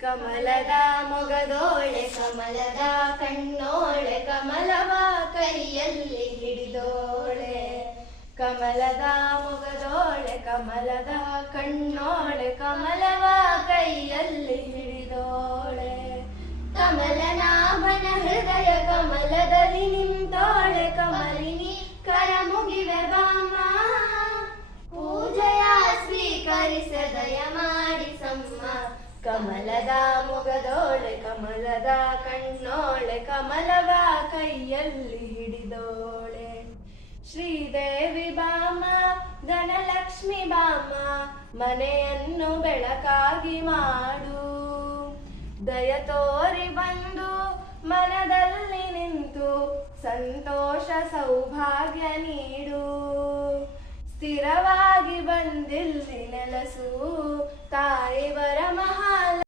ಕಮಲದ ಮೊಗದೋಳೆ ಕಮಲದ ಕಣ್ಣೋಳೆ ಕಮಲವ ಕೈಯಲ್ಲಿ ಹಿಡಿದೋಳೆ. ಕಮಲದ ಮೊಗದೋಳೆ ಕಮಲದ ಕಣ್ಣೋಳೆ ಕಮಲವ ಕೈಯಲ್ಲಿ ಹಿಡಿದೋಳೆ. ಕಮಲನಾಭನ ಹೃದಯ ಕಮಲದಲ್ಲಿ ನಿಂತೋಳೆ ಕಮಲಿನಿ ಕರ ಮುಗಿವೆ ಬಾಮ. ಪೂಜೆಯ ಸ್ವೀಕರಿಸ ದಯ ಮಾಡಿಸಮ್ಮ. ಕಮಲದ ಮೊಗದೋಳೆ ಕಮಲದ ಕಣ್ಣೋಳೆ ಕಮಲವ ಕೈಯಲ್ಲಿ ಹಿಡಿದೋಳೆ. ಶ್ರೀದೇವಿ ಬಾಮ ಧನಲಕ್ಷ್ಮಿ ಬಾಮ ಮನೆಯನ್ನು ಬೆಳಕಾಗಿ ಮಾಡು. ದಯ ತೋರಿ ಬಂದು ಮನದಲ್ಲಿ ನಿಂತು ಸಂತೋಷ ಸೌಭಾಗ್ಯ ನೀಡು. ಸ್ಥಿರವಾಗಿ ಬಂದಿಲ್ಲಿ ನೆಲಸು ತಾಯಿ ವರಮಹಾಲ